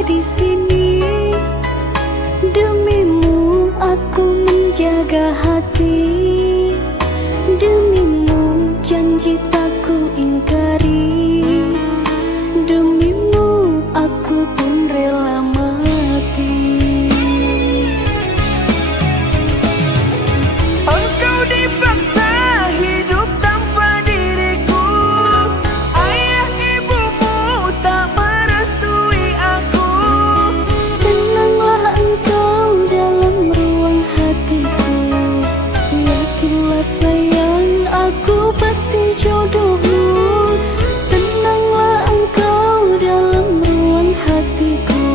ada di sini. Demimu aku menjaga hati. Demimu janji tak ku ingkari. Demimu aku pun rela mati. Engkau dipaksa hidup tanpa diriku. Ayah ibumu tak merestui aku. Tenanglah engkau dalam ruang hatiku. Yakinlah sayang, aku pasti jodohmu. Tenanglah engkau dalam ruang hatiku.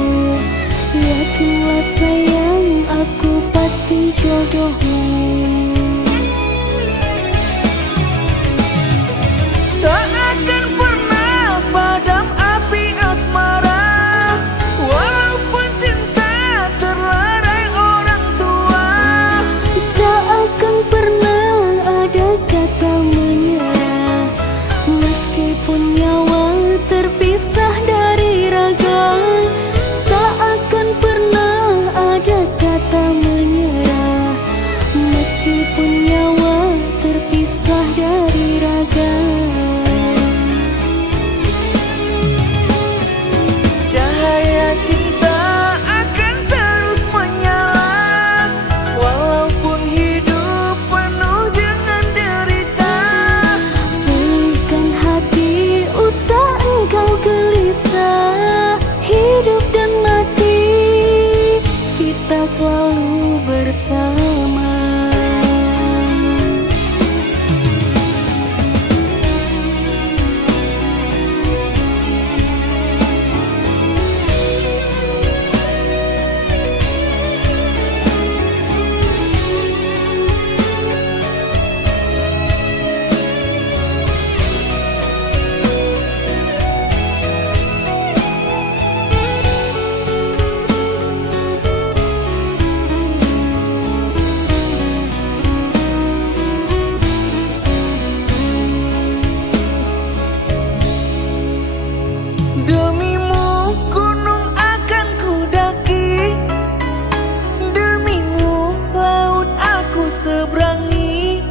Yakinlah sayang, aku pasti jodohmu. Tak akan pernah padam api asmara, walaupun cinta terlerai orang tua. Tak akan pernah ada kata menyerah, meskipun nyawa terpisah dari raga. Tak akan pernah ada kata menyerah, meskipun nyawa terpisah dari raga. Cahaya cinta akan terus menyala, walaupun hidup penuh dengan derita. Pulihkan hati, usah engkau gelisah. Hidup dan mati, kita selalu bersama. Demimu gunung akan kudaki, demimu laut aku seberangi,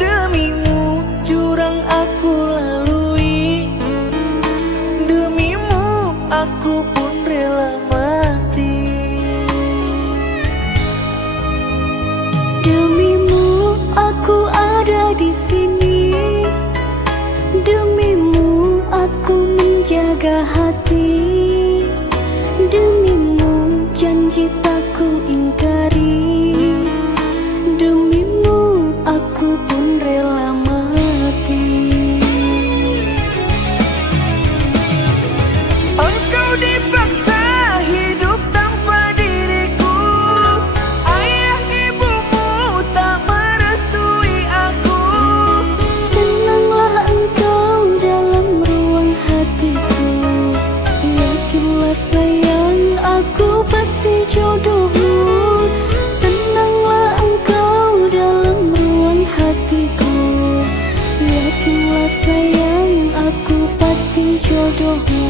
demimu jurang aku lalui, demimu aku pun rela mati. Demimu aku ada di sini. Demimu aku menjaga hati. Demimu janji tak ku ingkari. Demimu aku pun rela mati. Engkau dipaksa hidup tanpa diriku. Ayah ibumu tak merestui aku. Tenanglah engkau dalam ruang hatiku. Yakinlah sayang, aku pasti jodohmu. Tenanglah engkau dalam ruang hatiku. Yakinlah sayang, aku pasti jodohmu.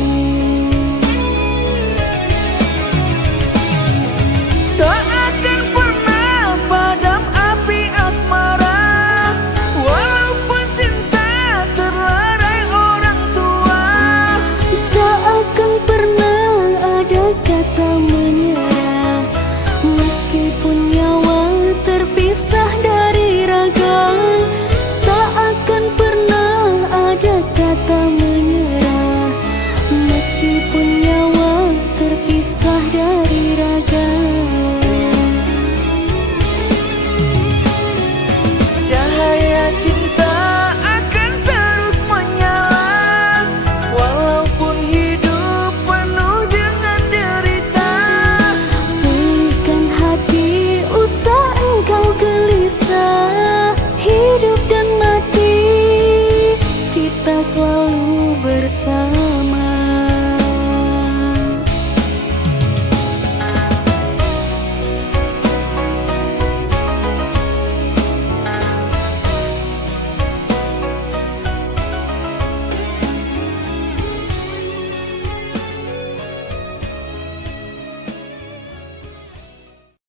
Tak akan pernah padam api asmara, walaupun cinta terlerai orang tua. Tak akan pernah ada kata menyerah, meskipun nyawa terpisah dari raga. Tak akan pernah ada kata menyerah, meskipun nyawa terpisah dari raga.